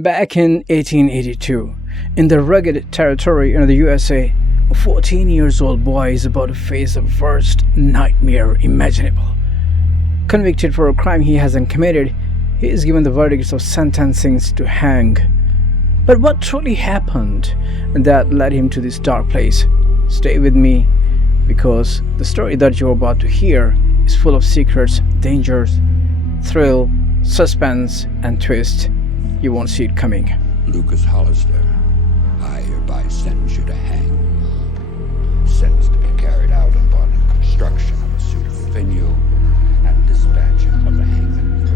Back in 1882, in the rugged territory in the USA, a 14 years old boy is about to face the worst nightmare imaginable. Convicted for a crime he hasn't committed, he is given the verdicts of sentencing to hang. But what truly happened that led him to this dark place? Stay with me, because the story that you're about to hear is full of secrets, dangers, thrill, suspense, and twist. You won't see it coming. Lucas Hollister, I hereby sentence you to hang. Sentence to be carried out upon construction of a suitable venue and dispatch of the hangman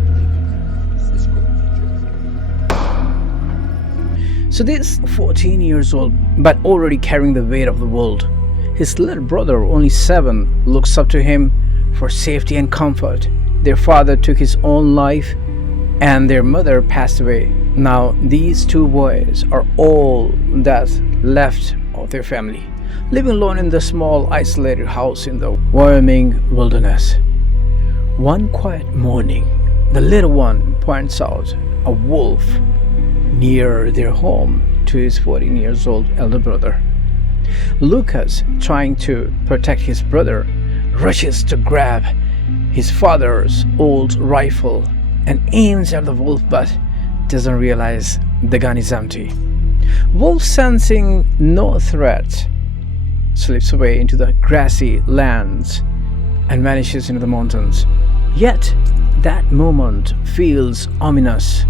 completely. So this 14 years old, but already carrying the weight of the world, his little brother, only 7, looks up to him for safety and comfort. Their father took his own life and their mother passed away. Now these 2 boys are all that's left of their family, living alone in the small isolated house in the Wyoming wilderness. One quiet morning, the little one points out a wolf near their home to his 14 years old elder brother. Lucas, trying to protect his brother, rushes to grab his father's old rifle and aims at the wolf, but doesn't realize the gun is empty. Wolf, sensing no threat, slips away into the grassy lands and vanishes into the mountains. Yet that moment feels ominous,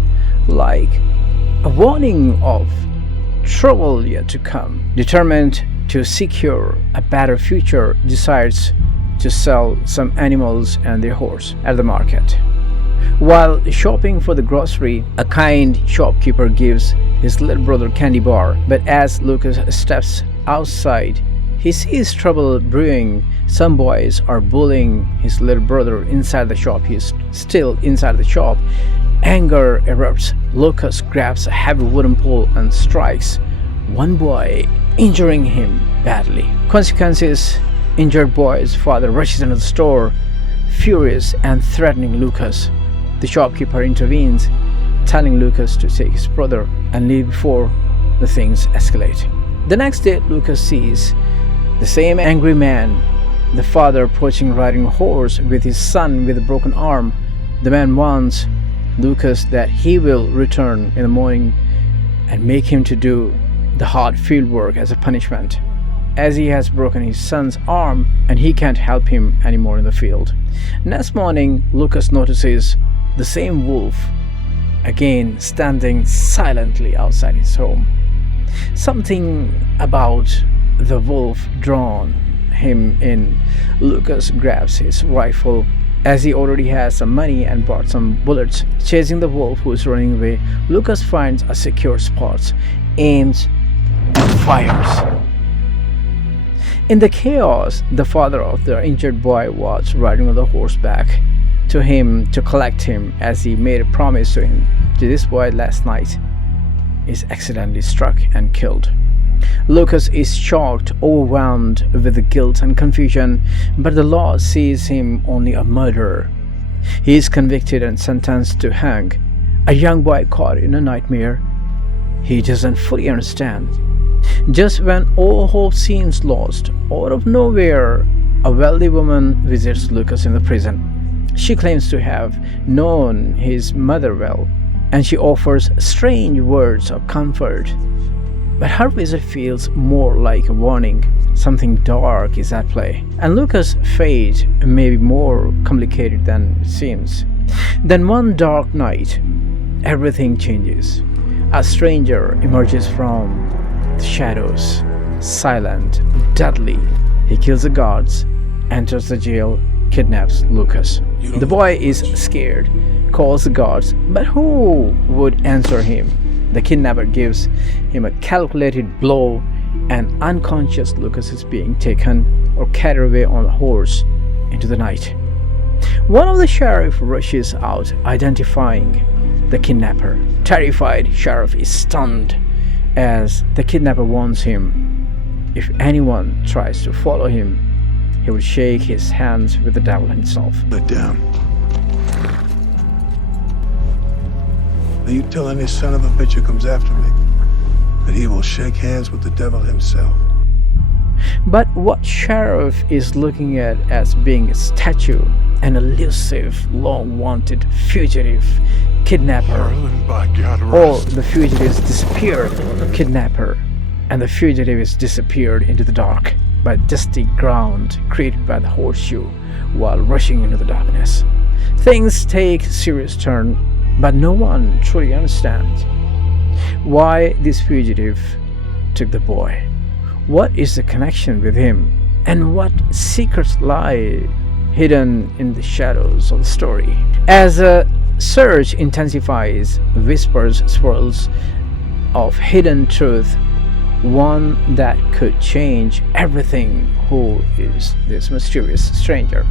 like a warning of trouble yet to come. Determined to secure a better future, decides to sell some animals and their horse at the market. While shopping for the grocery, a kind shopkeeper gives his little brother candy bar, but as Lucas steps outside, he sees trouble brewing. Some boys are bullying his little brother inside the shop. He is still inside the shop. Anger erupts. Lucas grabs a heavy wooden pole and strikes one boy, injuring him badly. Consequences: injured boy's father rushes into the store, furious and threatening Lucas. The shopkeeper intervenes, telling Lucas to take his brother and leave before the things escalate. The next day, Lucas sees the same angry man, the father, approaching riding a horse with his son with a broken arm. The man warns Lucas that he will return in the morning and make him to do the hard field work as a punishment, as he has broken his son's arm and he can't help him anymore in the field. Next morning, Lucas notices the same wolf again standing silently outside his home. Something about the wolf drawn him in. Lucas grabs his rifle, as he already has some money, and bought some bullets. Chasing the wolf, who is running away, Lucas finds a secure spot, aims, and fires. In the chaos, the father of the injured boy was riding on the horseback to him to collect him, as he made a promise to this boy last night, is accidentally struck and killed. Lucas is shocked, overwhelmed with the guilt and confusion, but the law sees him only a murderer. He is convicted and sentenced to hang. A young boy caught in a nightmare he doesn't fully understand. Just when all hope seems lost, out of nowhere, a wealthy woman visits Lucas in the prison. She claims to have known his mother well, and she offers strange words of comfort. But her visit feels more like a warning. Something dark is at play, and Lucas' fate may be more complicated than it seems. Then one dark night, everything changes. A stranger emerges from the shadows, silent, deadly. He kills the guards, enters the jail, kidnaps Lucas. The boy is scared, calls the guards, but who would answer him? The kidnapper gives him a calculated blow, and unconscious Lucas is being taken or carried away on a horse into the night. One of the sheriff rushes out, identifying the kidnapper. Terrified, sheriff is stunned as the kidnapper warns him if anyone tries to follow him, he would shake his hands with the devil himself. Let down. Now you tell any son of a bitch who comes after me that he will shake hands with the devil himself. But what Sheriff is looking at as being a statue, an elusive, long-wanted fugitive kidnapper. Harlan, by God, All Rust. the fugitives disappeared, kidnapper, and the fugitive is disappeared into the dark by dusty ground created by the horseshoe while rushing into the darkness. Things take a serious turn, but no one truly understands why this fugitive took the boy. What is the connection with him, and what secrets lie hidden in the shadows of the story? As a search intensifies, whispers swirls of hidden truth, one that could change everything. Who is this mysterious stranger?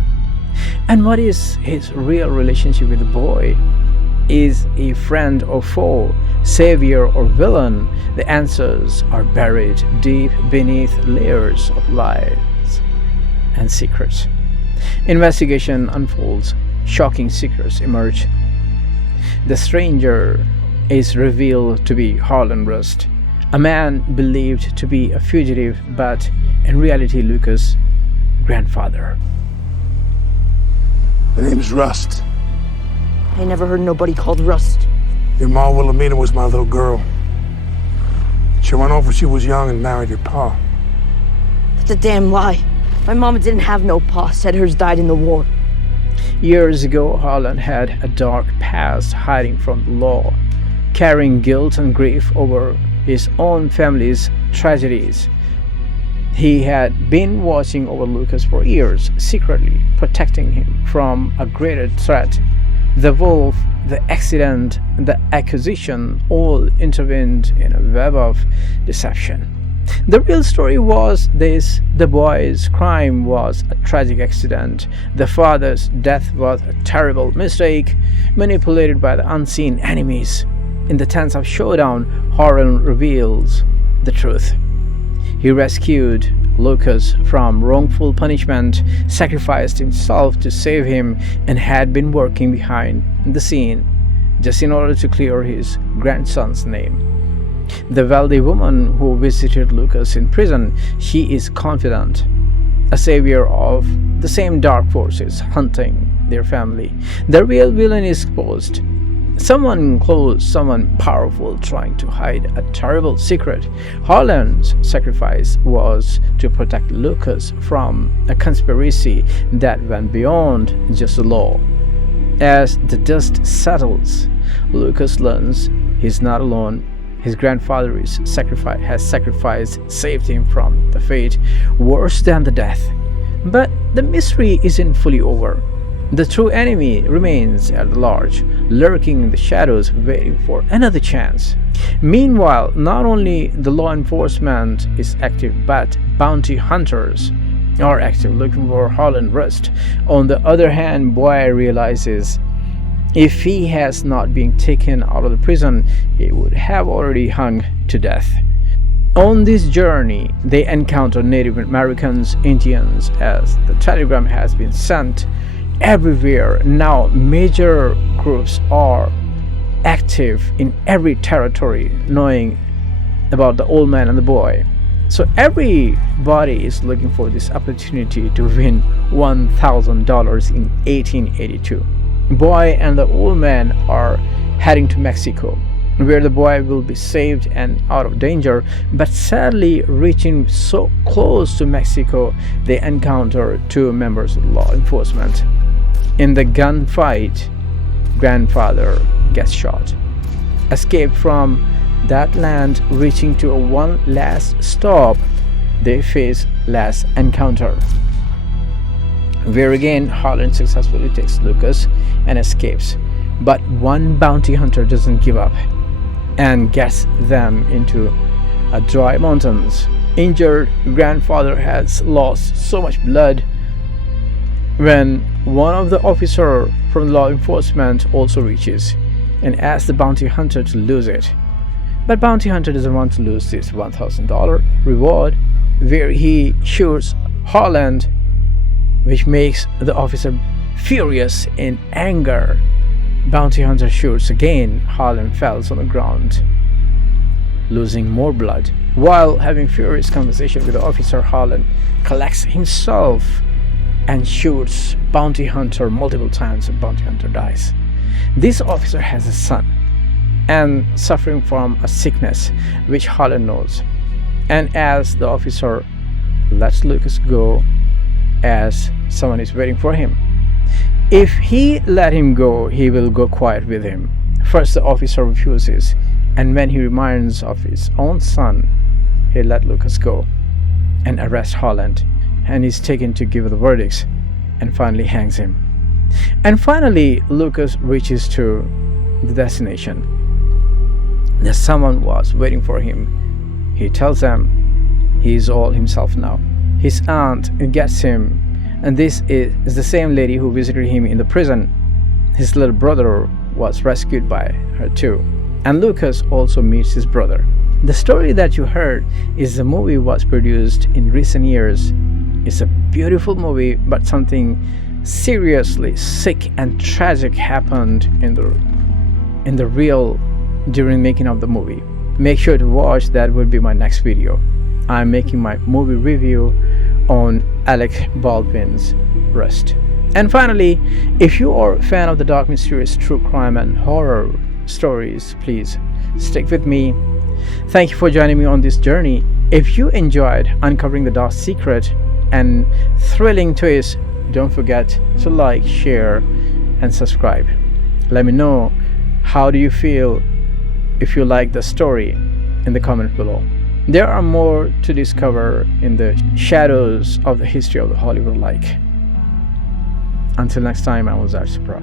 And what is his real relationship with the boy? Is he friend or foe, savior or villain? The answers are buried deep beneath layers of lies and secrets. Investigation unfolds, shocking secrets emerge. The stranger is revealed to be Harlan Rust, a man believed to be a fugitive, but in reality Lucas' grandfather. The name's Rust. I never heard nobody called Rust. Your ma Wilhelmina was my little girl. She went off when she was young and married your pa. That's a damn lie. My mama didn't have no pa, said hers died in the war. Years ago, Harlan had a dark past, hiding from the law, carrying guilt and grief over his own family's tragedies. He had been watching over Lucas for years, secretly protecting him from a greater threat. The wolf, the accident, the accusation all intervened in a web of deception. The real story was this: the boy's crime was a tragic accident. The father's death was a terrible mistake, manipulated by the unseen enemies. In the tense of showdown, Harlan reveals the truth. He rescued Lucas from wrongful punishment, sacrificed himself to save him, and had been working behind the scene just in order to clear his grandson's name. The wealthy woman who visited Lucas in prison, she is confident, a savior of the same dark forces hunting their family. The real villain is exposed. Someone close, someone powerful, trying to hide a terrible secret. Harlan's sacrifice was to protect Lucas from a conspiracy that went beyond just the law. As the dust settles, Lucas learns he's not alone. His grandfather has sacrificed, saved him from the fate worse than the death. But the mystery isn't fully over. The true enemy remains at large, lurking in the shadows, waiting for another chance. Meanwhile, not only the law enforcement is active, but bounty hunters are active, looking for Harlan Rust. On the other hand, Boy realizes if he has not been taken out of the prison, he would have already hung to death. On this journey, they encounter Native Americans, Indians, as the telegram has been sent everywhere. Now major groups are active in every territory, knowing about the old man and the boy. So everybody is looking for this opportunity to win $1,000 in 1882. Boy and the old man are heading to Mexico, where the boy will be saved and out of danger. But sadly, reaching so close to Mexico, they encounter two members of law enforcement. In the gunfight, grandfather gets shot. Escape from that land, reaching to a one last stop, they face last encounter, where again Harlan successfully takes Lucas and escapes. But one bounty hunter doesn't give up and gets them into a dry mountains. Injured grandfather has lost so much blood when one of the officer from law enforcement also reaches and asks the bounty hunter to lose it. But bounty hunter doesn't want to lose this $1,000 reward, where he shoots Harlan, which makes the officer furious in anger. bounty hunter shoots again, Harlan falls on the ground, losing more blood. While having furious conversation with the officer, Harlan collects himself and shoots bounty hunter multiple times, and bounty hunter dies. This officer has a son and suffering from a sickness which Harlan knows. And as the officer lets Lucas go, as someone is waiting for him, if he let him go, he will go quiet with him. First, the officer refuses, and when he reminds of his own son, he let Lucas go and arrest Harlan, and is taken to give the verdicts, and finally hangs him. And finally, Lucas reaches to the destination. That someone was waiting for him. He tells them he is all himself now. His aunt gets him, and this is the same lady who visited him in the prison. His little brother was rescued by her too, and Lucas also meets his brother. The story that you heard is the movie was produced in recent years. It's a beautiful movie, but something seriously sick and tragic happened in the real during making of the movie. Make sure to watch. That will be my next video. I'm making my movie review on Alec Baldwin's Rust. And finally, if you are a fan of the dark, mysterious, true crime and horror stories, please stick with me. Thank you for joining me on this journey. If you enjoyed uncovering the dark secret and thrilling twists, don't forget to like, share, and subscribe. Let me know how do you feel if you like the story in the comments below. There are more to discover in the shadows of the history of the Hollywood like. Until next time, I was Supra.